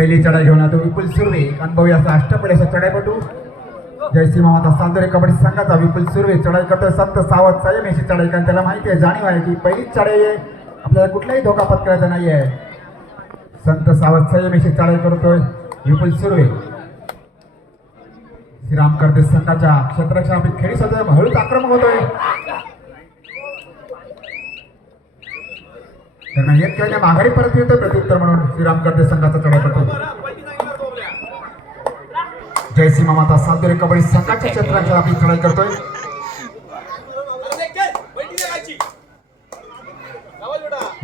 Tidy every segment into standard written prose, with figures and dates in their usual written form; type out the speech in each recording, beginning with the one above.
पहिली चढाई घेऊन आतो विपुल सुर्वे, अनुभवी असा अष्टपैलूचा चढाईपटू. जयसिंह माता सालदरे कबड्डी संघाचा विपुल सुर्वे चढाई करतोय. संत सावध संयम अशी चढाई कारण त्याला माहिती आहे, जाणीव आहे की पहिलीच चढाई आहे, आपल्याला कुठलाही धोका पत्करायचा नाही आहे. संत सावध संयम अशी चढाई करतोय विपुल सुर्वे. श्रीराम करते संघाच्या क्षेत्ररक्षण खेळी सध्या हळूच आक्रमक होतोय. त्यांना एक खेळण्या माघारी परत येतोय प्रत्युत्तर म्हणून श्रीराम करते संघाचा चढाई करतो. जयसिंह माता सालदरे कबड्डी संघाच्या क्षेत्रात आपली चढाई करतोय.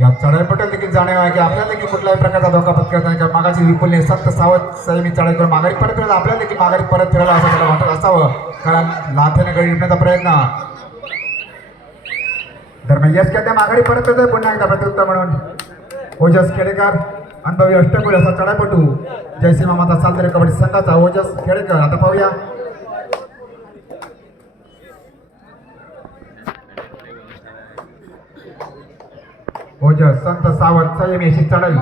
या चढाईपटल देखील जाणीव आहे की आपल्याला देखील कुठल्याही प्रकारचा धोका पत्करायचा नाही. मागाची विपुलने संत सावध संयमी चढाई करून माघारी परत फिरला, आपल्याला देखील माघारी परत फिरायला असं मला वाटत असावं, कारण लाथेने गडी निघण्याचा प्रयत्न. दरम्यान यश खेळत्या माघारी परत येतोय पुन्हा एकदा प्रत्युत्तर म्हणून ओजस खेडेकर, अनुभवी अष्टपैलू असा चढाईपटू जयसिंह माता सालदरे कबड्डी संघाचा ओजस खेडेकर. आता पाहूया ओजस संत सावध संयमी अशी चढाई.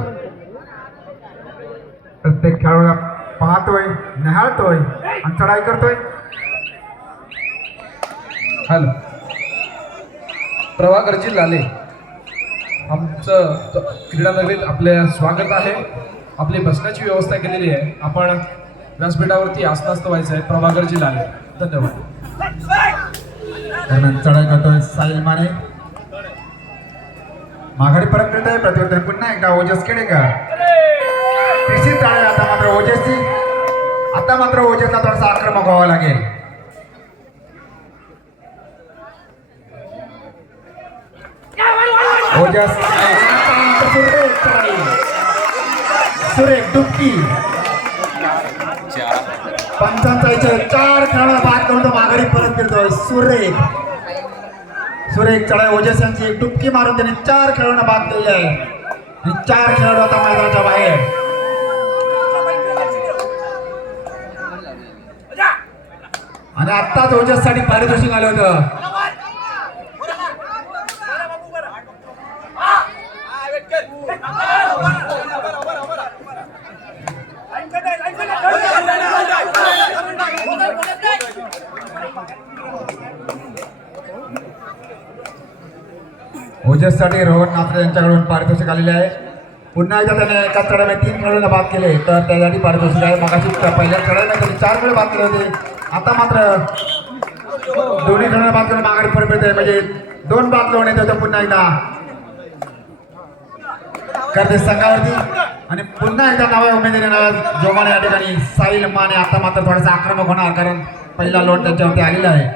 प्रत्येक खेळाडूला पाहतोय, निहाळतोय आणि चढाई करतोय. हॅलो, प्रभाकर जी लाले, आमचं क्रीडा नगरीत आपले स्वागत आहे. आपली बसण्याची व्यवस्था केलेली आहे. आपण व्यासपीठावरती आसनास्त व्हायचं आहे. प्रभाकर जी लाले, धन्यवाद. दरम्यान चढाई करतोय साहिल माने, माघारी परत फिरतोय प्रत्युत्तर पुन्हा एकदा ओजस खेडेकर. तिसरी चढाई आता मात्र ओजसची. आता मात्र ओजसला थोडासा आक्रमक व्हावा लागेल. ओजस सुरेख डुबकी. पंचांचा 4 खेळाडू बाद करून तो माघारी परत फिरतोय. सुरेख चढाई ओजस यांची एक डुबकी मारून त्याने 4 खेळाडूंना बाद केले आहे. 4 खेळाडू आता मैदानाच्या बाहेर. आणि आत्ताच ओजस साठी पारितोषिक आलं होतं. ओजस साठी रोहन नात्रे यांच्याकडून पारितोषिक आलेले आहे. पुन्हा एकदा त्याने एका चढाईमध्ये 3 खेळाडूंना बाद केले, तर त्यासाठी पारितोषिक आहे. मगाशी पहिल्या चढाईमध्ये त्यांनी 4 खेळ बाद केले होते. आता मात्र दोन्ही खेळाडूंना बाद करून माघारी परत येते, म्हणजे 2 बाद लावून येते होते पुन्हा एकदा करते संघावरती. आणि पुन्हा एकदा नव्या उमेदवारी नाव जोमाने या ठिकाणी साहिल माने. आता मात्र थोडासा आक्रमक होणार, कारण पहिला लोट त्यांच्यावरती आलेला आहे.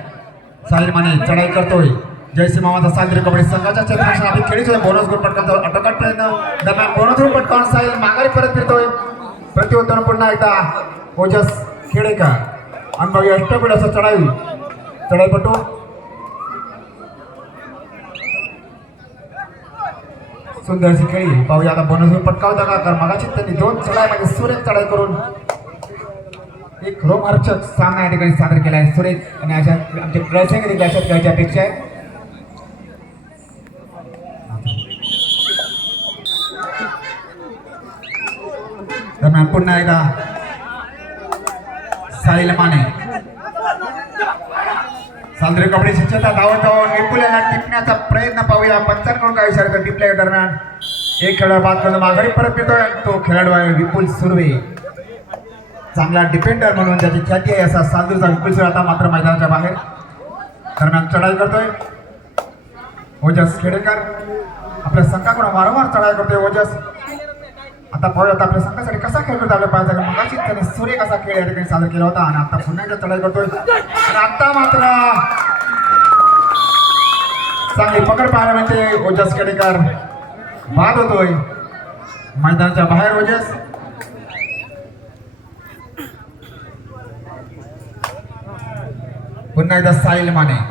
साहिल माने चढाई करतोय. जयसिंह माता सालदरे कबड्डी संघाच्या क्षेत्रात आपली खेळीच बोनस गुण पटकावतो. अटोकाट प्रयत्न दरम्यान बोनस गुण पटकावून साहिल माघारी परत फिरतोय. प्रत्युत्तर पुन्हा एकदा ओजस खेडेकर, अनुभवी अष्टपैलू असं चढाईपटू. सुंदरशी खेळी पाहूया आता बोनस गुण पटकावता का, कारण मगाशी त्यांनी 2 चढाईमध्ये सुरेख चढाई करून एक रोमहर्षक सामना या ठिकाणी सादर केला आहे. सुरेख आणि अशा आमचे प्रेक्षक देखील अशाच खेळायची अपेक्षा आहे. दरम्यान पुन्हा एकदा साहिल माने सालदरे कबड्डी शिक्षता धावत जाऊन विपुलला टिपण्याचा प्रयत्न पाहूया. पंचांकडून काही इशारा टिपल्या दरम्यान एक खेळाडू बाद करून माघारी परत येतोय. तो खेळाडू आहे विपुल सुर्वे, चांगला डिफेंडर म्हणून त्याची ख्याती आहे असा सालदूरचा विपुल सुर्वे. आता मात्र मैदानाच्या बाहेर. दरम्यान चढाई करतोय ओजस खेडेकर. आपल्या संघाकडून वारंवार चढाई करतोय ओजस. आता पाहूयात आपल्या संघासाठी कसा खेळ करतो आपल्या पाहिजे. मगाशी त्याने सुरेख असा खेळ या ठिकाणी सादर केला होता आणि आता पुन्हा एकदा चढाई करतोय. आणि आता मात्र चांगली पकड पाहायला मिळते. ओजस खेडेकर बाद होतोय मैदानाच्या बाहेर. ओजस पुन्हा एकदा साहिल माने.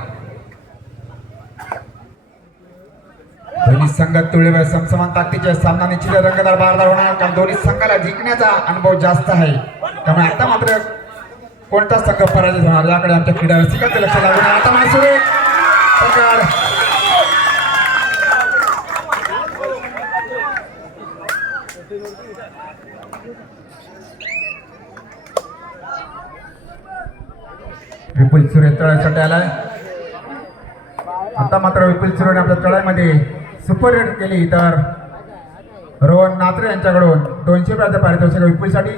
दोन्ही संघ तुळवेळ समसमान ताकदीचे सामना निश्चित रंगतदार बारदार होणार, कारण दोन्ही संघाला जिंकण्याचा अनुभव जास्त आहे. त्यामुळे आता मात्र कोणता संघ पराजित होणार याकडे आमच्या क्रीडा रसिकांचे लक्ष लागून आहे. आता मात्र सुरेख पकड सुर्वे चढाईसाठी आलाय. आता मात्र विपुल सुर्वेने आपल्या चढाईमध्ये सुपर रेड केली तर रोहन नात्रे यांच्याकडून 200 रुपयाचं पारितोषिक विपुलसाठी.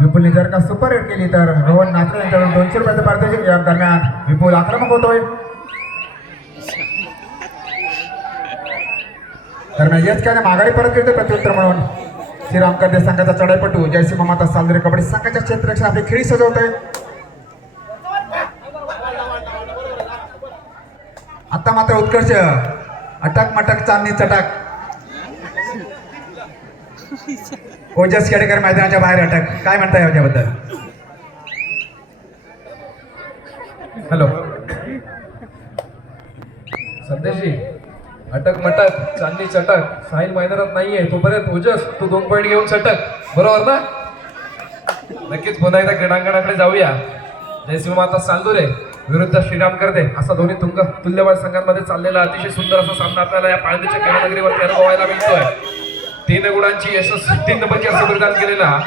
विपुलने जर का सुपर रेड केली तर रोहन नात्रे यांच्याकडून 200 रुपयाचं पारितोषिक. या दरम्यान विपुल आक्रमक होतोय. दरम्यान यश काय माघारी परत करते प्रत्युत्तर म्हणून श्रीराम कर्दे संघाचा चढाईपटू जयसिंह मामाता सालदरे कबड्डी संघाच्या क्षेत्ररक्षण आपली खेळी सजवतोय. आता मात्र उत्कर्ष अटक मटक चांदणी चटक ओजस खेडेकर मैदानाच्या बाहेर अटक. काय म्हणताय याच्याबद्दल? हॅलो संदेशी, अटक मटक चांदणी चटक, साहिल मैदानात नाहीये तोपर्यंत ओजस तू 2 पॉईंट घेऊन चटक, बरोबर ना? नक्कीच पुन्हा एकदा क्रीडांगणाकडे जाऊया. जयसिंह माता सालदुरे विरुद्ध श्रीराम कर्दे असा दोन्ही तुल्यबळ संघांमध्ये चाललेला अतिशय सुंदर असा सामना आपल्याला या पाळंदीच्या खेळानगरीवरती अनुभवायला मिळतोय. 3 गुणांची 3 नंबरची असं बलिदान केलेला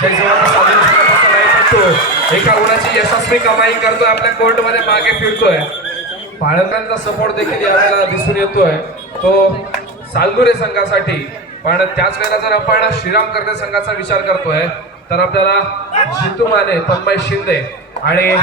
जयसिंह माता सालदुरे एका गुणाची यशस्वी कमाई करतोय, आपल्या कोर्टमध्ये मागे फिरतोय. पाळंद्यांचा सपोर्ट देखील यावेळेला दिसून येतोय तो सालदुरे संघासाठी. पण त्याच वेळेला जर आपण श्रीराम कर्दे संघाचा विचार करतोय तर आपल्याला जितू माने, तन्मय शिंदे आणि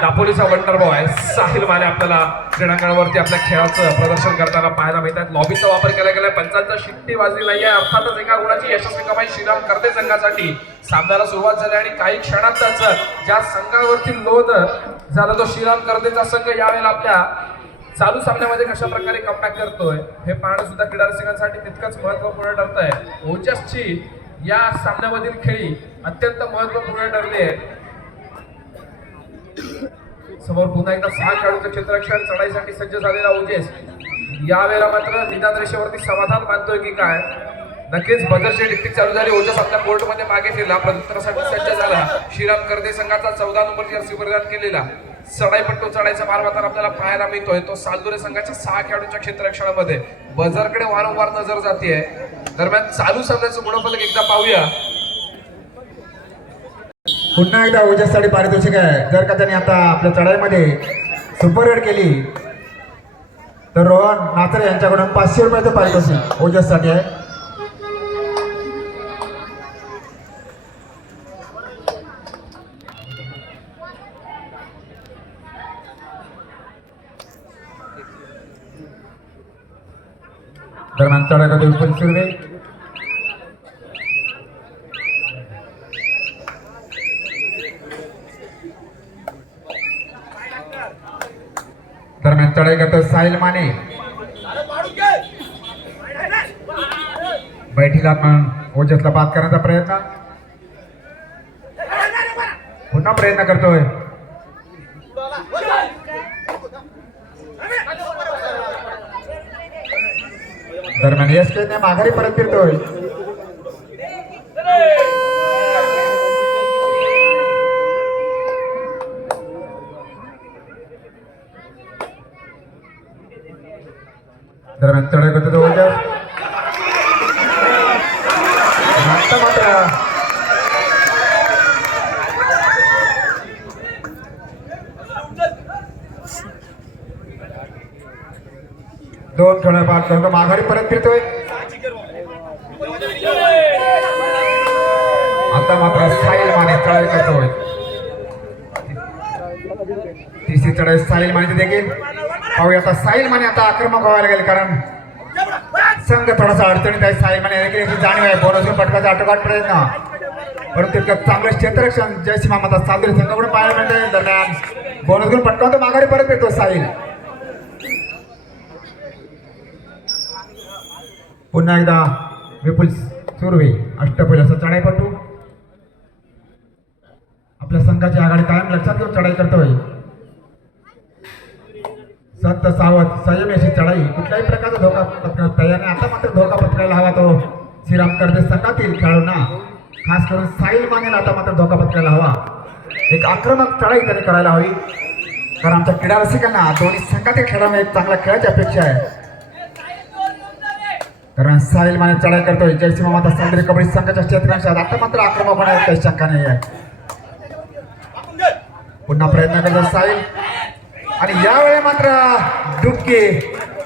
दापोलीचा वंडर बॉय साहिल माने आपल्याला क्रीडांगणावरती आपल्या खेळाचं प्रदर्शन करताना पाहायला मिळतात. लॉबीचा वापर केला गेलाय, पंचांचा शिट्टी वाजली नाहीये. अर्थातच एका गुणाची यशस्वी कमाई श्रीराम कर्दे संघासाठी. सामन्याला सुरुवात झाली आणि काही क्षणातच ज्या संघावरती लोन झाला तो श्रीराम कर्देचा संघ यावेळेला आपल्या चालू सामन्यामध्ये कशा प्रकारे कमबॅक करतोय हे पाहणं सुद्धा क्रीडा रसिकांसाठी तितकंच महत्वपूर्ण ठरत आहे. ओजसची या सामन्यामधील खेळी अत्यंत महत्वपूर्ण ठरली आहे. समोर पुन्हा एकदा 6 खेळाडूंचं क्षेत्ररक्षण चढाईसाठी सज्ज झालेला ओजस यावेळेला मात्र निदान रेषेवरती समाधान मानतोय की काय? नक्कीच बदरची टिकटिक चालू झाली. ओजस आपल्या कोर्टमध्ये मागे फिरला, प्रत्युत्तरासाठी सज्ज झाला. श्रीराम कर्दे संघाचा 14 नंबर जर्सी परिधान केलेला चढाईपट्टू चढायचा मार्गावर आपल्याला पाहायला मिळतोय तो सालदुरे संघाच्या 6 खेळाडूंच्या क्षेत्ररक्षणामध्ये. बझरकडे वारंवार नजर जाते. दरम्यान चालू सामन्याचं गुणफलक एकदा पाहूया. पुन्हा एकदा ओजससाठी पारितोषिक आहे. जर का त्याने आता आपल्या चढाईमध्ये सुपर रेड केली तर रोहन नात्रे यांच्याकडून 500 रुपयाचं पारितोषिक ओजससाठी आहे. दरम्यान चढाईमध्ये विपुल सुर्वे दरम्यान चढाई करतो साहिल माने. बैठीला पण ओजसला बाद करण्याचा प्रयत्न, पुन्हा प्रयत्न करतोय. दरम्यान यश केने माघारी परत फिरतोय. दरम्यान चढाई करतो तो ओजस. आता मात्र दोन खेळ बाद करतो, माघारी परत फिरतोय. आता मात्र साहिल माने चढाई करतोय. तिसरी चढाई साहिल माने देखील पाहूया. आता साहिल माने आता आक्रमक व्हायला गेले कारण संघ थोडासा अडचणीत आहे. साहिल माने देखील याची जाणीव आहे. बोनस पटकाचा आटोकाट प्रयत्न, परंतु तितकं चांगलं क्षेत्ररक्षण जयसिंह मामाता सालदुरे संघाकडून पाहायला मिळते. दरम्यान बोनस घेऊन पटकावतो, माघारी परत फिरतो साहिल. पुन्हा एकदा विपुल सुर्वे अष्टपैलूचा चढाईपटू आपल्या संघाची आघाडी कायम लक्षात घेऊन चढाई करतोय. संत सावध संयम अशी चढाई कुठल्याही प्रकारचा धोका पत्करत नाही. आणि आता मात्र धोका पत्करायला हवा तो श्रीराम कर्दे संघातील खेळाडूंना, खास करून साहिल मानेला आता मात्र धोका पत्करायला हवा. एक आक्रमक चढाई त्यांनी करायला हवी कारण आमच्या क्रीडा रसिकांना दोन्ही संघातील खेळाडूंना एक चांगला खेळाची अपेक्षा आहे. कारण साहिल माने चढाई करतोय. जयसिंह माता सालदरे कबड्डी संघाच्या क्षेत्ररक्षणात आता मात्र आक्रमक होण्यात काही शंका नाही आहे. पुन्हा प्रयत्न करतात साहिल आणि यावेळी मात्र डुबकी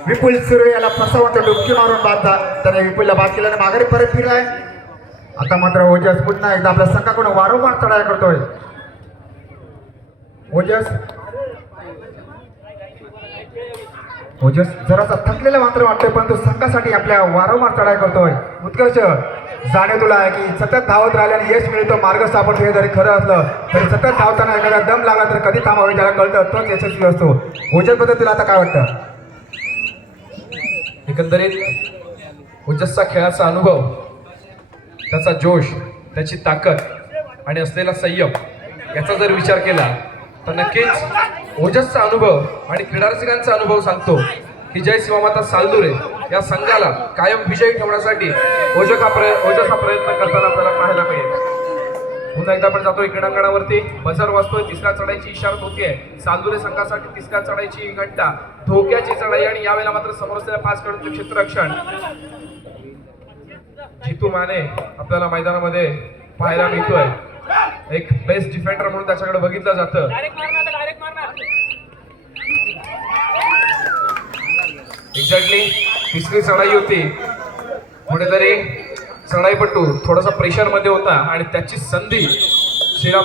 विपुल सुर्वे याला फसवून डुबकी मारून बांधतात. त्याने विपुलला बाद केल्याने माघारी परत फिरलाय. आता मात्र ओजस पुन्हा एकदा आपल्या संघाकडून वारंवार चढाई करतोय. ओजस जरासा थकलेला मात्र वाटतोय, परंतु संघासाठी आपल्या वारंवार चढाई करतोय. उत्कर्ष जाणीव तुला आहे की सतत धावत राहिल्याने यश मिळतो, मार्ग सापडतो. हे जरी खरं असलं तरी सतत धावताना एखादा दम लागला तर कधी थांबावे ज्याला कळतं तोच यशस्वी असतो. ओजस बद्दल तुला आता काय वाटतं? एकंदरीत ओजसचा खेळाचा अनुभव, त्याचा जोश, त्याची ताकद आणि असलेला संयम याचा जर विचार केला तर नक्कीच ओजसचा अनुभव आणि क्रीडा रसिकांचा अनुभव सांगतो की जय शिवमाता सालदुरे या संघाला कायम विजयी ठेवण्यासाठी ओजस हा प्रयत्न करताना आपल्याला पाहायला मिळेल. पुन्हा एकदा आपण जातोय क्रीडांगणावरती, बजर वाजतोय, तिसऱ्या चढाईची इशारत होतीये. सालदुरे संघासाठी तिसऱ्या चढाईची घंटा, धोक्याची चढाई आणि यावेळेला मात्र समोर असलेल्या 5 खेळाडूंचे क्षेत्ररक्षण. जितू माने आपल्याला मैदानामध्ये पाहायला मिळतोय. एक बेस्ट डिफेंडर म्हणून त्याच्याकडे बघितलं जातं. एक्झॅक्टली तिसरी चढाई होती. कुठेतरी चढाईपटू थोडासा प्रेशर मध्ये होता आणि त्याची संधी श्रीराम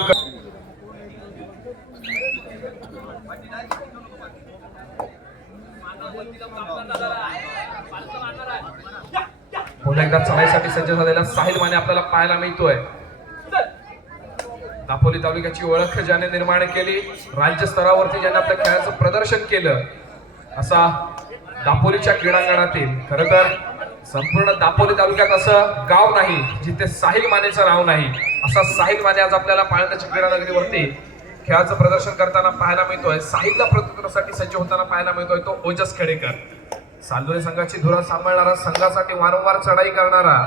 पुन्हा एकदा चढाईसाठी सज्ज झालेला साहिल माने आपल्याला पाहायला मिळतोय. दापोली तालुक्याची ओळख ज्याने निर्माण केली, राज्य स्तरावरती ज्याने आपल्या खेळाचं प्रदर्शन केलं, असा दापोलीच्या क्रीडांगणातील खरं तर संपूर्ण दापोली तालुक्यात असं गाव नाही जिथे साहिल मानेचं नाव नाही. असा साहिल माने आज आपल्याला पाळंद्याच्या क्रीडानगरीवरती खेळाचं प्रदर्शन करताना पाहायला मिळतोय. साहिलला प्रत्युत्तरासाठी सज्ज होताना पाहायला मिळतोय तो ओजस खेडेकर. सालदुरे संघाची धुरा सांभाळणारा, संघासाठी वारंवार चढाई करणारा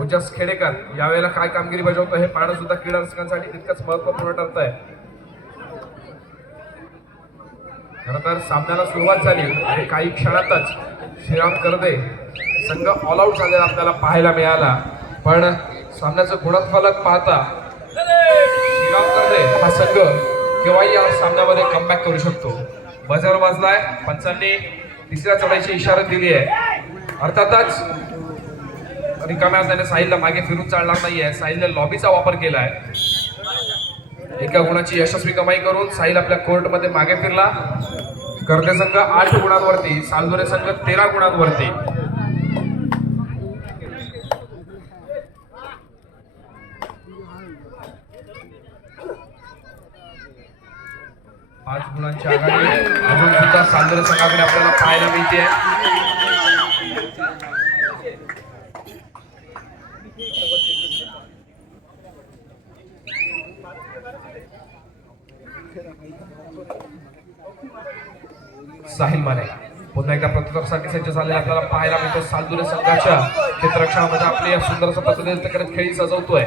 ओजस खेडेकर यावेळेला काय कामगिरी बजावतो हे पाहणं सुद्धा क्रीडा रसिकांसाठी तितकंच महत्वपूर्ण ठरत आहे. खरं तर सामन्याला सुरुवात झाली आणि काही क्षणातच श्रीराम करदे संघ ऑल आउट झालेला आपल्याला पाहायला मिळाला. पण सामन्याचं गुणफलक पाहता श्रीराम करदे हा संघ केव्हाही या सामन्यामध्ये कमबॅक करू शकतो. बजर वाजलाय, पंचांनी तिसऱ्या चढाईची इशारा दिली आहे. अर्थातच रिकाम्या त्याने साहिलला मागे फिरून चालणार नाहीये. साहिलने लॉबीचा वापर केलाय. एका गुणाची यशस्वी कमाई करून साहिल आपल्या कोर्टमध्ये मागे फिरला. करदे संघ 8 गुणांवरती, सालदुरे संघ 13 गुणांवरती. पाच गुणांची आघाडी अजून सुद्धा सालदुरे संघाकडे आपल्याला पाहायला मिळते. साहिल माने पुन्हा एकदा प्रत्युत्तरासाठी सज्ज झालेला आपल्याला पाहायला मिळतो. सालदुरे संघाच्या क्षेत्ररक्षणामध्ये आपले या सुंदर असं प्रतिनिधित्व करत खेळी सजवतोय.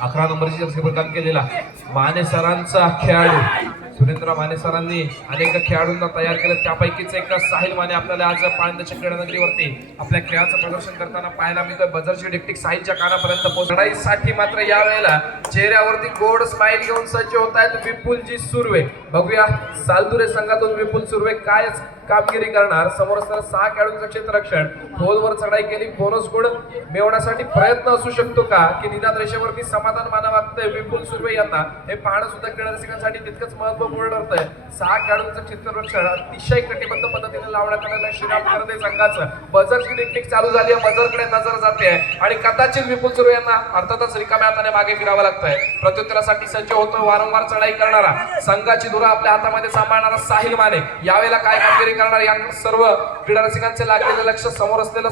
11 नंबरची जर्सी प्रदान केलेला माने सरांचा खेळाडू सुरेंद्र माने सरांनी अनेक खेळाडूंना तयार केलं, त्यापैकीच एक साहिल माने आपल्याला आज पाळंद्याच्या क्रीडानगरीवरती आपल्या खेळाचं प्रदर्शन करताना पाहायला मिळतोय. बजरची डिक्टिक साहिलच्या कानापर्यंत पोहोचण्यासाठी मात्र यावेळेला चेहऱ्यावरती गोड स्माइल घेऊन सज्ज होत आहेत विपुलजी सुर्वे. बघूया सालदुरे संघातून विपुल सुर्वे काय कामगिरी करणार. समोर असणारा 6 खेळाडूंचं क्षेत्ररक्षण, खोलवर चढाई केली, बोनस गुण मिळवण्यासाठी प्रयत्न असू शकतो का की निदान रेषेवरती समाधान मानावं लागतंय विपुल सुर्वे यांना, हे पाहणं सुद्धा क्रीडा रसिकांसाठी तितकंच महत्वपूर्ण ठरतंय. 6 खेळाडूंचं क्षेत्ररक्षण अतिशय कटिबद्ध पद्धतीने लावण्यात आलेलं श्रीराम करदे संघाचं. बजरची टेक्निक चालू झाली आहे, बजरकडे नजर जाते आणि कदाचित विपुल सुर्वे यांना अर्थातच रिकाम्या हाताने मागे फिरावं लागतंय. प्रत्युत्तरासाठी सज्ज होतो वारंवार चढाई करणारा, संघाची धुरा आपल्या हातामध्ये सांभाळणारा साहिल माने यावेळेला काय कामगिरी करणार या सर्व क्रीडा रसिकांचे लागलेले लक्ष. समोर असलेलं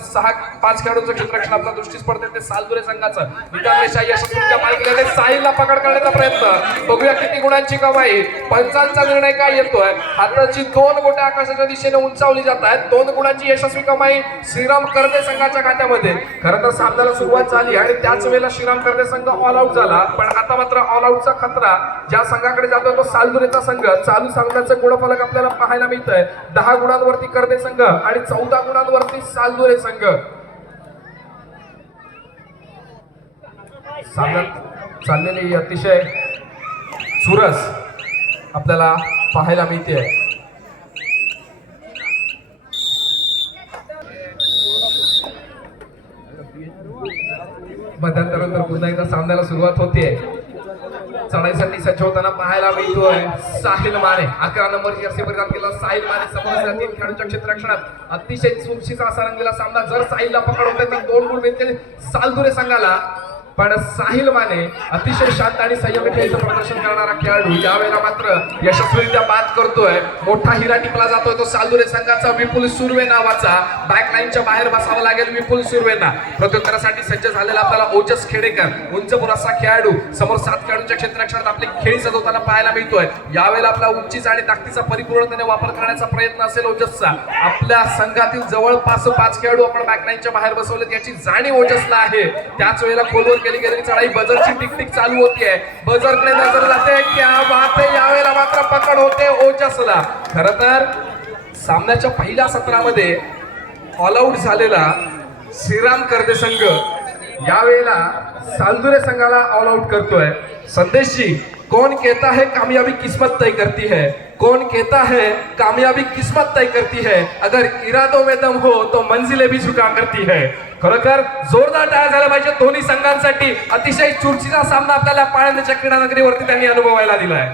5 खेळाडूंचं क्षेत्ररक्षण आपल्या दृष्टीस पडते ते सालदुरे संघाचं. निदान रेषा यशस्वीरित्या पार केल्याने साहिलला पकड करण्याचा प्रयत्न. बघूया किती गुणांची कमाई, पंचांचा निर्णय काय येतोय. हाताची 2 बोटे आकाशाच्या दिशेने उंचावली जात आहेत. 2 गुणांची यशस्वी कमाई श्रीराम करदे संघाच्या खात्यामध्ये. खरं तर सामन्याला सुरुवात झाली आणि त्याच वेळेला श्रीराम करदे संघ ऑल आउट झाला, पण आता मात्र ऑल आउटचा खतरा ज्या संघाकडे जातोय तो सालदुरेचा संघ. चालू सामन्याचं गुणफलक आपल्याला पाहायला मिळतंय 10 गुणांवरती करदे संघ आणि 14 गुणांवरती सालदुरे संघ. सामन्यात चाललेली ही अतिशय चुरस आपल्याला पाहायला मिळते. मध्यंतरानंतर पुन्हा एकदा सामन्याला सुरुवात होते. चढाईसाठी सज्ज होताना पाहायला मिळतोय साहिल माने. 11 नंबर जर्सी परिधान केला साहिल माने. समोर 3 खेळाडूंच्या क्षेत्ररक्षणात अतिशय चुरशीचा असा रंगलेला सामना. जर साहिलला पकड होते तर 2 गुण मिळतील सालदुरे संघाला. पण साहिल माने अतिशय शांत आणि संयमी खेळीचं प्रदर्शन करणारा खेळाडू यावेळेला मात्र यशस्वीरित्या बाद करतोय. मोठा हिरा टिपला जातोय तो सालदुरे संघाचा विपुल सुर्वे नावाचा. बॅकलाईनच्या बाहेर बसावं लागेल विपुल सुर्वेंना. प्रत्युत्तरासाठी सज्ज झालेला आपल्याला ओजस खेडेकर उंचपुर असा खेळाडू. समोर 7 खेळाडूंच्या क्षेत्ररक्षणात आपली खेळी सजवताना पाहायला मिळतोय. यावेळेला आपला उंचीचा आणि ताकदीचा परिपूर्णतेने वापर करण्याचा प्रयत्न असेल ओजसचा. आपल्या संघातील जवळपास 5 खेळाडू आपण बॅकलाईनच्या बाहेर बसवलेत याची जाणीव ओजसला आहे. त्याच वेळेला खोलवर केली गेलेली चढाई बजरची टिकटिक चालू होतीये. बजरकडे नजर जाते. क्या बात आहे. यावेळेला मात्र पकड होते ओजसला. खर तर सामन्याच्या पहिल्या सत्रामध्ये ऑल आउट झालेला श्रीराम करदे संघ यावेळेला सालदुरे संघाला ऑल आउट करतोय. संदेश जी, कौन कहता है कामयाबी किस्मत तय करती है, कौन कहता है कामयाबी किस्मत तय करती है, अगर इरादों में दम हो तो मंजिलें भी झुका करती है. खरोखर जोरदार टाळ्या झाल्या पाहिजे दोन्ही संघांसाठी. अतिशय चुरशीचा सामना आपल्याला पाळंदच्या क्रीडा नगरीवरती त्यांनी अनुभवायला दिलाय.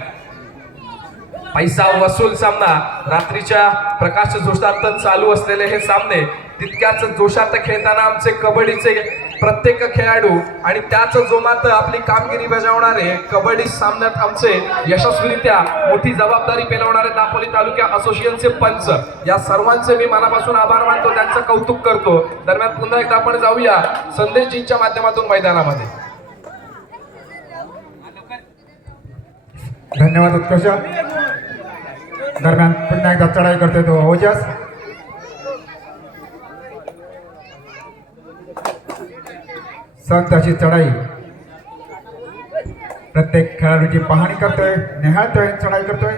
पैसा वसूल सामना. रात्रीच्या प्रकाश जोशात चालू असलेले हे सामने तितक्याच जोशात खेळताना आमचे कबड्डीचे प्रत्येक खेळाडू आणि त्याच जोमात आपली कामगिरी बजावणारे कबड्डी सामन्यात आमचे यशस्वीरित्या मोठी जबाबदारी पेलवणारे दापोली तालुका असोसिएशनचे पंच, या सर्वांचे मी मनापासून आभार मानतो, त्यांचं कौतुक करतो. दरम्यान पुन्हा एकदा आपण जाऊया संदेशजींच्या माध्यमातून मैदानामध्ये. धन्यवाद उत्कर्ष. दरम्यान पुन्हा एकदा चढाई करतोय तो ओजस. संत अशी चढाई प्रत्येक खेळाडूची पाहणी करतोय, निहाळतोय, चढाई करतोय.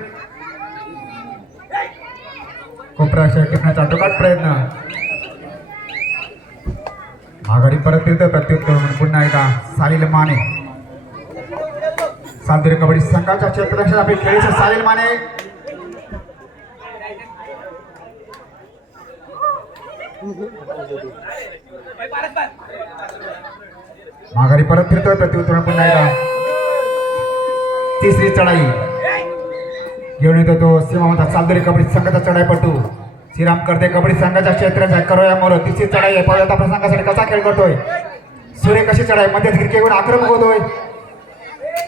कोपराशय टिपण्याचा टोकाट प्रयत्न. आघाडी परत फिरतोय. प्रत्युत्तर म्हणून पुन्हा एकदा साहिल माने. सालदुरे कबड्डी संघाच्या क्षेत्ररक्षण आपली खेळीचे साहिल माने. माघारी परत फिरतोय. प्रत्युत्तर पुन्हा एकदा तिसरी चढाई घेऊन येतो तो सीमावंत सालदुरे कबड्डी संघाचा चढाईपटू श्रीराम करते कबड्डी संघाच्या क्षेत्राच्या करोया मोर. तिसरी चढाई आहे. पाहूयात आपल्या संघासाठी कसा खेळ करतोय सूर्य. कशी चढाई मध्येच गिरकेवर आक्रमक होतोय.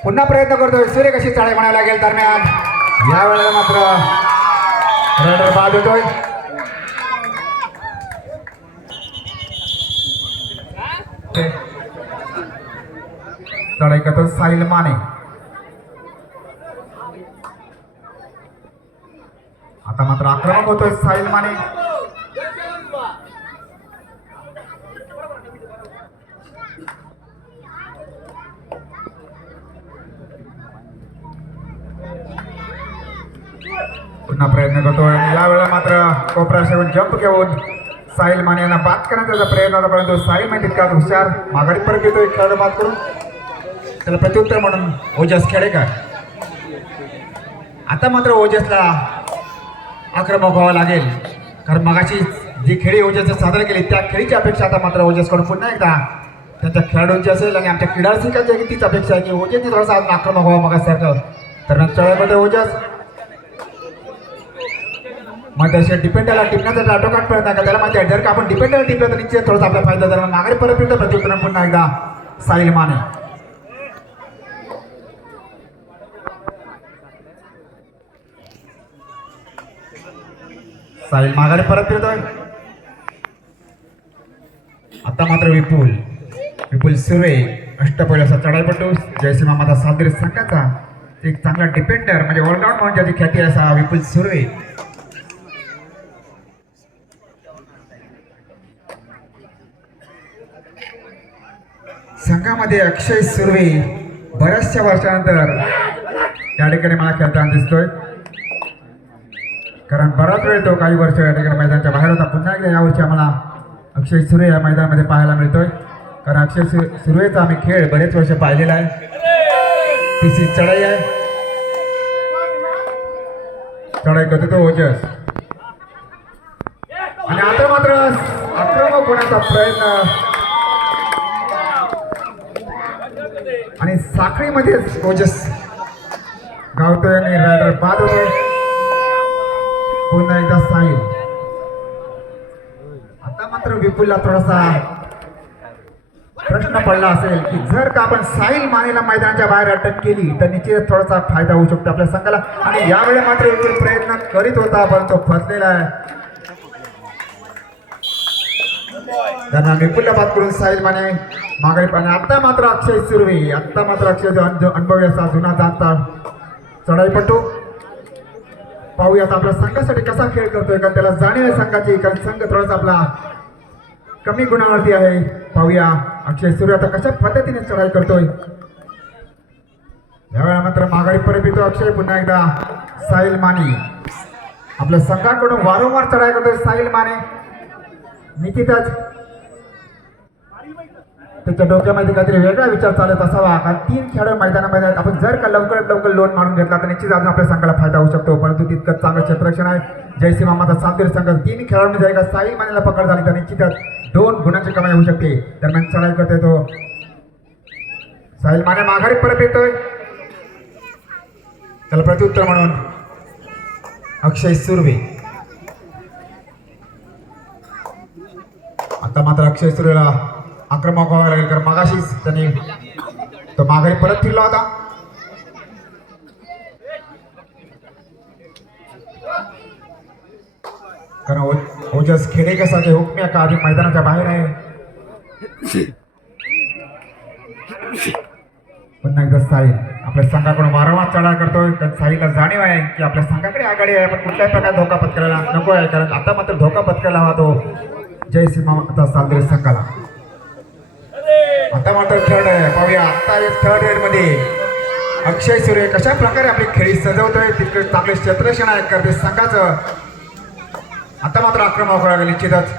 पुन्हा प्रयत्न करतोय सूर्य. कशी चढाई म्हणावं लागेल. दरम्यान या वेळेला मात्र रडर बाद होतोय. चढाई करतो साहिल माने. आता मात्र आक्रमक होतोय साहिल माने. पुन्हा प्रयत्न करतोय. यावेळेला मात्र कोपरा सेवन जंप घेऊन साहिल माने यांना बाद करण्याचा प्रयत्न होता, परंतु साहिल माने तितका हुशार. माघारी परत येतोय खेळाडू बाद करून. त्याला प्रत्युत्तर म्हणून ओजस खेडेकर. आता मात्र ओजसला आक्रमक व्हावं लागेल, कारण मगाशी जी खेळी ओजसने सादर केली त्या खेळीची अपेक्षा आता मात्र ओजसकडून पुन्हा एकदा त्यांच्या खेळाडूंची असेल आणि आमच्या क्रीडा रसिकांची तीच अपेक्षा आहे की ओजसने थोडासा आक्रमक व्हावं मगासारखं. तर चढाईमध्ये ओजस मध्यशे डिपेंडरला टिपण्याचा आटोकाट प्रयत्न का त्याला माहिती आहे जर का आपण डिपेंडरला टिपलं तर निश्चित थोडासा आपला फायदा झाला. माघारी परत फिरतो. प्रत्युत्तर पुन्हा एकदा साहिल माने. साहिल माघारी परत फिरतोय. आता मात्र विपुल सुर्वे अष्टपैलूचा चढाईपटू जयसिंह माता सालदुरे संघाचा एक चांगला डिपेंडर म्हणजे ऑलराऊंड म्हणून ज्याची ख्याती आहे असा विपुल सुर्वे. संघामध्ये अक्षय सुर्वे बऱ्याचशा वर्षानंतर या ठिकाणी मला खेळताना दिसतोय, कारण बराच वेळ तो काही वर्ष या ठिकाणी मैदानाच्या बाहेर होता. पुन्हा एकदा यावर्षी आम्हाला अक्षय सुर्वे या मैदानामध्ये पाहायला मिळतोय, कारण अक्षय सुर्वेचा आम्ही खेळ बरेच वर्ष पाहिलेला आहे. तिसरी चढाई आहे. चढाई करतो तो ओजस आणि आता मात्र आक्रमक होण्याचा प्रयत्न आणि साखळीमध्येच ओजस गावतोय आणि रायडर बाद होतोय. पुन्हा एकदा साहिल. आता मात्र विपुलला थोडासा प्रश्न पडला असेल की जर का आपण साहिल मानेला मैदानाच्या बाहेर अटक केली तर निश्चित थोडासा फायदा होऊ शकतो आपल्या संघाला. आणि यावेळी मात्र विपुल प्रयत्न करीत होता पण तो फसलेला आहे. त्यांना विपुलला बात करून साहिल माने माघारी पाहणे. आता मात्र अक्षय सुर्वे. आता मात्र अक्षय अनुभवी असा जुना जाणता चढाईपटू. पाहूयात आपल्या संघासाठी कसा खेळ करतोय कारण त्याला जाणीव आहे संघाची कारण संघ थोडासा आपला कमी गुणावरती आहे. पाहूया अक्षय सूर्य आता कशा पद्धतीने चढाई करतोय. यावेळेला मात्र माघारी परत येतो अक्षय. पुन्हा एकदा साहिल माने आपल्या संघाकडून वारंवार चढाई करतोय साहिल माने. निश्चितच त्याच्या डोक्यामध्ये काहीतरी वेगळा विचार चालत असावा कारण 3 खेळाडू मैदानामध्ये आहेत. आपण जर का लवकरात लवकर लोन मारून घेतला तर निश्चित अजून आपल्या संघाला फायदा होऊ शकतो. परंतु तितकंच चांगलं क्षेत्ररक्षण आहे. जयसिंह मामाचा सातेर संघ 3 खेळाडूंनी जर का साहिल मानेला पकड झाली तर निश्चितच 2 गुणांची कमाई होऊ शकते. दरम्यान चढाई करतोय तो साहिल माने माघारी परत येतोय. त्याला प्रत्युत्तर म्हणून अक्षय सुर्वे. आता मात्र अक्षय सुर्वेला आक्रमक व्हावं लागेल कारण मागाशीच त्यांनी तो माघारी परत फिरला होता. कारण ओजस खेडेकरसारखे हुकम्या का आधी मैदानाच्या बाहेर आहे. पुन्हा एकदा साहिल आपल्या संघाकडून वारंवार चढा करतोय कारण साहिलला जाणीव आहे की आपल्या संघाकडे आघाडी आहे पण कुठल्याही प्रकारे धोका पत्करायला नको आहे कारण आता मात्र धोका पत्करायला हवा तो जयसिंह मामाचा सातेर संघाला. आता मात्र थर्ड आहे. पाहूया आता थर्ड एड मध्ये अक्षय सूर्य कशा प्रकारे आपली खेळी सजवतोय. तितकं चांगले क्षेत्ररक्षण आहे करते संघाचं. आता मात्र आक्रमक व्हावं लागेल निश्चितच.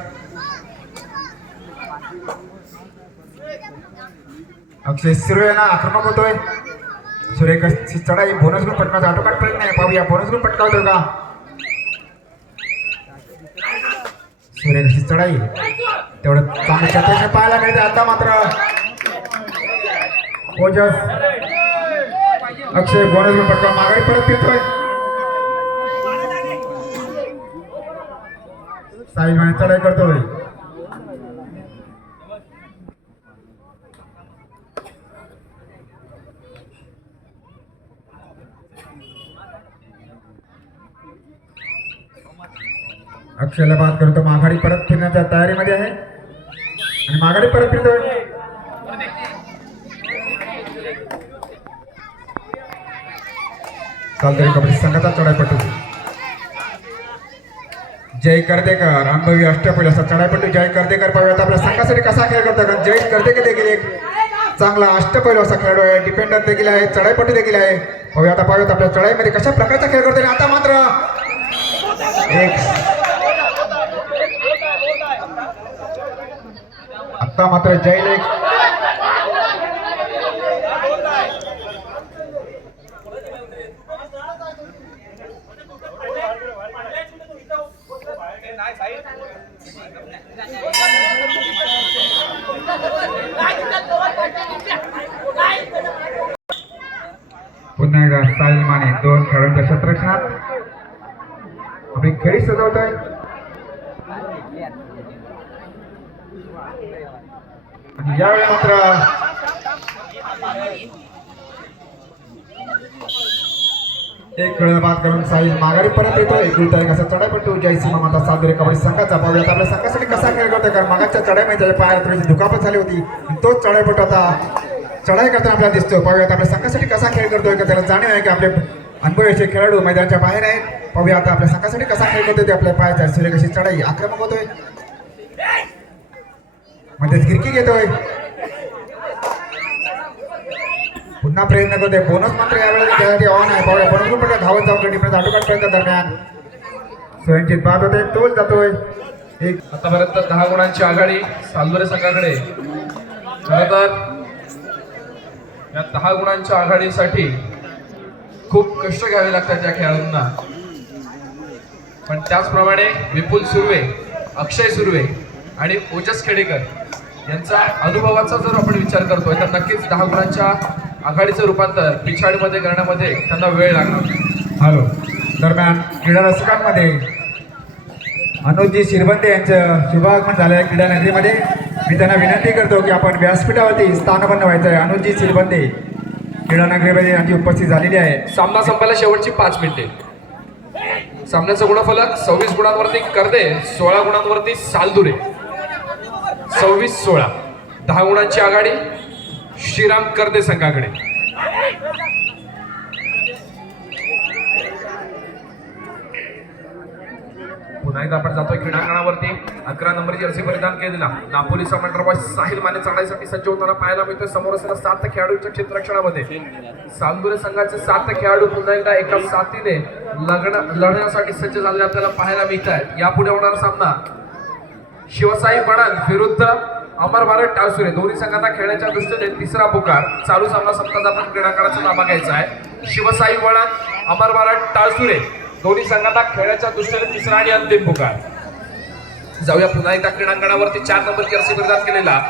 अक्षय सूर्य ना आक्रमक होतोय. सूर्य कशी चढाई बोनस ग्रुप पटकावतो आटोकाट प्रयत्न आहे. पाहूया बोनस ग्रुप पटकावतोय का सूर्य कशी चढाई तेवढं चांगलं क्षेत्ररक्षण पाहायला मिळते. आता मात्र ओजस अक्षय बोनस ग्रुप पटकाव माघारी परत येतोय. साहिल माने चढाई करतोय. अक्षयला बाद करतो माघारी परत फिरण्याच्या तयारीमध्ये आहे आणि माघारी परत फिरतोय. सालदरी कबड्डी संघाचा चढाईपटू जय कर्देकर अनुभवी अष्टपैलू असा चढाईपटू जय कर्देकर. पाहूयात आपल्या संघासाठी कसा खेळ करतो कारण जय कर्देकर देखील एक चांगला अष्टपैलू असा खेळाडू आहे. डिफेंडर देखील आहे चढाईपटू देखील आहे. पाहूयात आपल्या चढाईमध्ये कशा प्रकारचा खेळ करतो. आता मात्र आता मात्र जयले पुन्हा एकदा साहिल माने 2 खेळाडूंच्या क्षेत्ररक्षणात आपली खेळी सजवतोय. आणि यावेळी मात्र एक खेळ बाद करून साहिल माघारी परत येतो. एकुलता एक असा चढाईपटू जयसिंह मामाचा सालदरी कबड्डी संघाचा. पाहूयात आपल्या संघासाठी कसा खेळ करतोय कारण मागाच्या चढाईमध्ये त्याच्या पायाला थोडीशी दुखापत झाली होती. तोच चढाईपटू आता चढाई करताना आपल्याला दिसतो. पाहूयात आपल्या संघासाठी कसा खेळ करतोय का त्याला जाणीव आहे की आपले अनुभवी असे खेळाडू मैदानाच्या बाहेर आहेत. पाहूया आता आपल्या संघासाठी कसा खेळ करतोय ते आपल्या पायाच्या सूर्य कशी चढाई आक्रमक होतोय. मध्येच गिरकी घेतोय. पुन्हा प्रयत्न करतोय. बोनस मात्र यावेळेला त्यासाठी ऑन आहे. पाहूया बोनस ग्रुप धावत जाऊन डिफेन्स आटोकाट प्रयत्न दरम्यान स्वयंचित बाद होते. तोल जातोय. एक आतापर्यंत 10 गुणांची आघाडी सालदरे संघाकडे. खरं तर या 10 गुणांच्या आघाडीसाठी खूप कष्ट घ्यावे लागतात या खेळाडूंना, पण त्याचप्रमाणे विपुल सुर्वे, अक्षय सुर्वे आणि ओजस खेडेकर यांचा अनुभवाचा जर आपण विचार करतोय तर नक्कीच 10 गुणांच्या आघाडीचं रूपांतर पिछाडीमध्ये करण्यामध्ये त्यांना वेळ लागणार. हॅलो. दरम्यान क्रीडा रसिकांमध्ये अनुजजी शिरबंदे यांचं शुभागमन झालं आहे क्रीडा नगरीमध्ये. मी त्यांना विनंती करतो की आपण व्यासपीठावरती स्थानबद्ध व्हायचं आहे. अनुजजी शिरबंदे क्रीडा नगरीमध्ये यांची उपस्थित झालेली आहे. सामना संपायला शेवटची 5 मिनिटे. सामन्याचं गुणफलक 26 गुणांवरती करदे, 16 गुणांवरती सालदुरे. 26-16 10 गुणांची आघाडी श्रीराम करदे संघाकडे. पुन्हा एकदा आपण जातोय क्रीडांगणावरती. 11 नंबरची जर्सी परिधान केलेला नापोलीचा मंडळवास साहिल माने चढाईसाठी सज्ज होताना पाहायला मिळतोय. समोर असलेला 7 खेळाडूंच्या क्षेत्ररक्षणामध्ये सालदुरे संघाचे 7 खेळाडू पुन्हा एकदा एका साथीने लढण्यासाठी सज्ज झालेले आपल्याला पाहायला मिळत आहेत. यापुढे होणारा सामना शिवसाई बडन विरुद्ध अमर भारत टाळसुरे. दोन्ही संघांना खेळण्याच्या दृष्टीने तिसरा पुकार. चालू सामना संपताच आपण क्रीडांगणाचा ताबा घ्यायचा आहे. शिवसाई बडन अमर भारत टाळसुरे दोन्ही संघांना खेळण्याच्या दृष्टीने तिसरा आणि अंतिम पुकार. जाऊया पुन्हा एकदा क्रीडांगणावरती. 4 नंबर जर्सी परिधान केलेला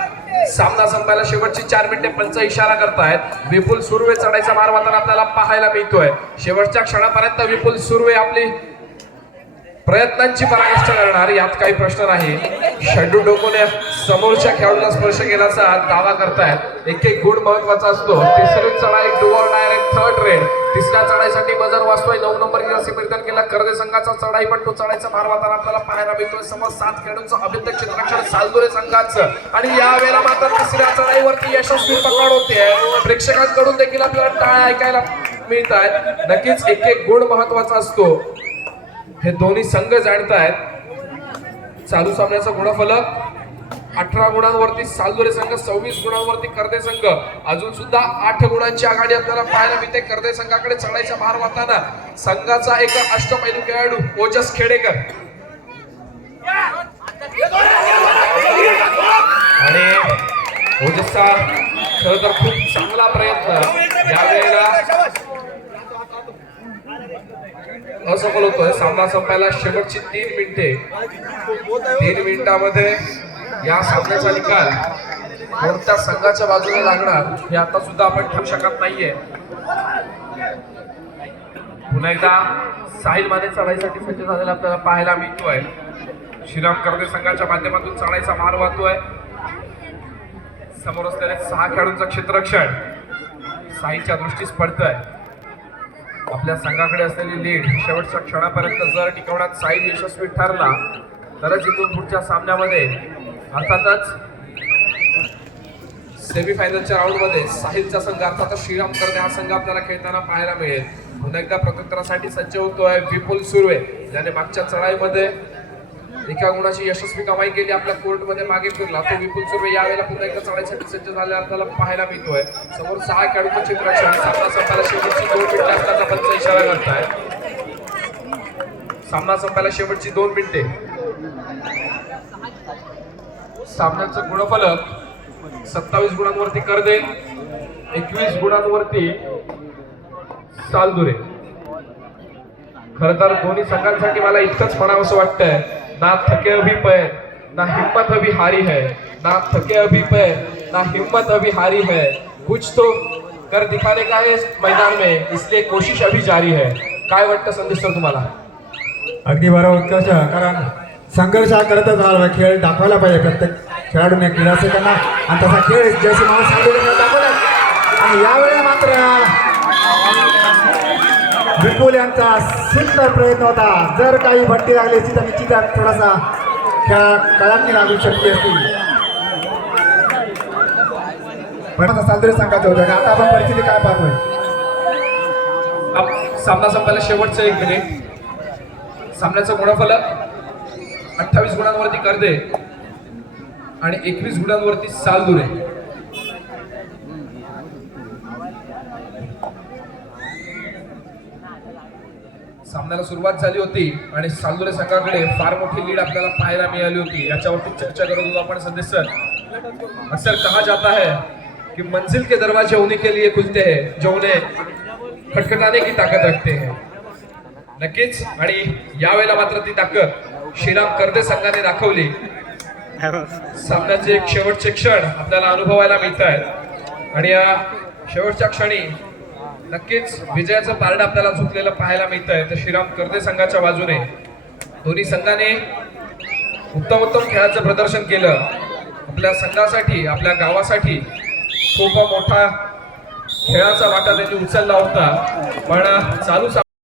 सामना संपायला शेवटची 4 मिनिटे. पंच इशारा करतायत. विपुल सुर्वे चढायचा मार वाहताना आपल्याला पाहायला मिळतोय. शेवटच्या क्षणापर्यंत विपुल सुर्वे आपली प्रयत्नांची पराकाष्ठा करणार, यात काही प्रश्न नाही. षड्डू डोकोने समोरच्या खेळाडूला स्पर्श केल्याचा दावा करतायत. एक गुण महत्वाचा असतो. तिसरी चढाई do or direct third red. तिसऱ्या चढाईसाठी बजर वाजतोय. 9 नंबर जर्सी परिधान केला करदे संघाचा चढाई, पण तो चढाईचा मार वाहताना आपल्याला पाहायला मिळतोय. समोर 7 खेळाडूंचं अभिन्न क्षेत्ररक्षण सालदुरे संघाचं, आणि यावेळेला मात्र तिसऱ्या चढाईवरती यशस्वी पकड होते. प्रेक्षकांकडून देखील आपल्याला टाळ्या ऐकायला मिळत आहेत. नक्कीच एक गुण महत्वाचा असतो, हे दोन्ही संघ जाणतायत. चालू सामन्याचा गुणफलक 18 गुणांवरती सालदुरे संघ, 26 गुणांवरती करदे संघ. अजून सुद्धा 8 गुणांची आघाडी आपल्याला पाहायला मिळते करदे संघाकडे. चढायचा मार वाहताना संघाचा एक अष्टपैलू खेळाडू ओजस खेडेकर, आणि ओजसचा खरं तर खूप चांगला प्रयत्न यावेळेला असफल होतोय. सामना संपायला शेवटची 3 मिनिटे. 3 मिनिटांमध्ये या सामन्याचा निकाल कोणत्या संघाच्या बाजूने लागणार हे आता सुद्धा आपण ठरवू शकत नाहीये. पुन्हा एकदा साहिल माने चढाईसाठी सज्ज झालेला आपल्याला पाहायला मिळतोय. श्रीराम करदे संघाच्या माध्यमातून चढाईचा मार वाहतोय. समोर असलेले 6 खेळाडूंचं क्षेत्ररक्षण साहिलच्या दृष्टीस पडतंय. आपल्या संघाकडे असलेली लीड शेवटच्या क्षणापर्यंत जर टिकवण्यात साहिल यशस्वी ठरला तरच इथून पुढच्या सामन्यामध्ये, अर्थातच सेमीफायनलच्या राऊंडमध्ये साहिलचा संघ अर्थातच श्रीराम करदे हा संघ आपल्याला खेळताना पाहायला मिळेल. पुन्हा एकदा प्रत्युत्तरासाठी सज्ज होतोय विपुल सुर्वे, ज्याने मागच्या चढाईमध्ये 1 गुणाची यशस्वी कमाई केली. आपल्या कोर्टमध्ये मागे फिरला तो विपुल सुर्वे यावेळेला पुन्हा एकदा चढाईसाठी सज्ज झालेला आपल्याला पाहायला मिळतोय. समोर 6 खेळाडूंचं क्षेत्ररक्षण. सामना संपायला शेवटची 2 मिनिटे असताना पंच इशारा करताय. सामना संपायला शेवटची 2 मिनिटे. सामन्याचं गुणफलक 27 गुणांवरती करदे, 21 गुणांवरती सालदुरे. खर तर दोन्ही संघांसाठी मला इतकंच म्हणावं असं वाटतंय, ना थके अभी पैर ना हिम्मत अभी हारी है, ना थके अभी पैर ना हिम्मत अभी हारी है, कुछ तो कर दिखाने का है मैदान में, इसलिए कोशिश अभी जारी है. काय वाटतं संदेश सर तुम्हाला? अगदी बरोबर उत्कर्ष. कारण संघर्ष हा करतच राहावा, खेळ दाखवायला पाहिजे प्रत्येक खेळाडूने, क्रीडासेकांना, आणि तसा खेळ जसे मला सांगितलं दाखवला. आणि यावेळी मात्र विपुल यांचा सुंदर प्रयत्न होता. जर काही भट्टी लागली असती तर निश्चितच थोडासा कळांनी लागू शकते असती. पण सालदुरे संघाचं होतं. आता आपण परिस्थिती काय पाहतोय? सामना संपायला शेवटचं 1 मिनिट. सामन्याचं गुणफलक 28 गुणांवरती करदे आणि 21 गुणांवरती सालदुरे. सामन्याला सुरुवात झाली होती आणि सालदुरे संघाकडे फार मोठी लीड आपल्याला पाहायला मिळाली होती. याच्यावरती चर्चा करत होतो आपण संदेश सर. अक्सर कहा जाता है कि मंजिल के दरवाजे उन्हीं के लिए खुलते हैं जो उन्हें खटखटाने की ताकद रखते हैं. नक्कीच आणि यावेळेला मात्र ती ताकद श्रीराम करते संघाने दाखवली. सामन्याचे एक शेवटचे क्षण आपल्याला अनुभवायला मिळत आहेत आणि या शेवटच्या क्षणी नक्कीच विजयाचं पारडं आपल्याला झुकलेलं पाहायला मिळत आहे. तर श्रीराम करते संघाच्या बाजूने दोन्ही संघाने उत्तम उत्तम खेळाचं प्रदर्शन केलं. आपल्या संघासाठी आपल्या गावासाठी खूप मोठा खेळाचा वाटा त्यांनी उचलला होता. पण चालू